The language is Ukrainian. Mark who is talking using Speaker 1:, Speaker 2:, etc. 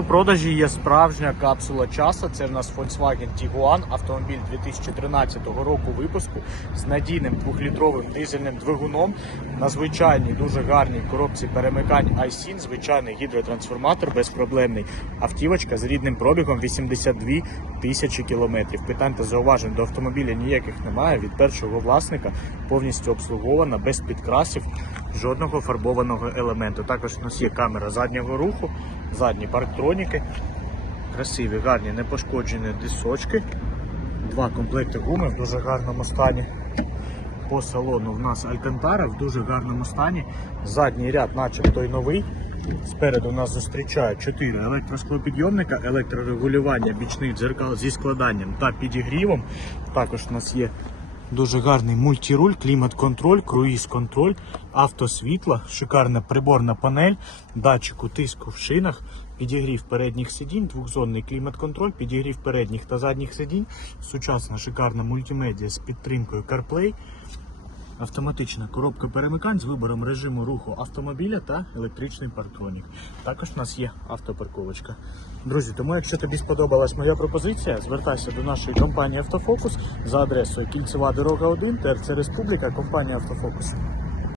Speaker 1: У продажі є справжня капсула часу. Це в нас Volkswagen Tiguan, автомобіль 2013 року випуску з надійним двохлітровим дизельним двигуном на звичайній дуже гарній коробці перемикань iSyn, звичайний гідротрансформатор безпроблемний. Автівочка з рідним пробігом 82 тисячі кілометрів. Питань та зауважень до автомобіля ніяких немає. Від першого власника повністю обслугована без підкрасів, жодного фарбованого елементу. Також у нас є камера заднього руху, задні парктроніки, красиві, гарні, непошкоджені дисочки, два комплекти гуми в дуже гарному стані. По салону в нас Алькантара в дуже гарному стані. Задній ряд, начебто й новий. Спереду нас зустрічає 4 електросклопідйомника, електрорегулювання бічних дзеркал зі складанням та підігрівом. Також у нас є дуже гарний мультируль, клімат-контроль, круїз-контроль, автосвітла, шикарна приборна панель, датчик тиску в шинах, підігрів передніх сидінь, двохзонний клімат-контроль, підігрів передніх та задніх сидінь, сучасна шикарна мультимедіа з підтримкою CarPlay, автоматична коробка перемикань з вибором режиму руху автомобіля та електричний парктронік. Також у нас є автопарковочка. Друзі, тому якщо тобі сподобалась моя пропозиція, звертайся до нашої компанії Автофокус за адресою Кільцева дорога 1, ТРЦ Республіка, компанія Автофокус.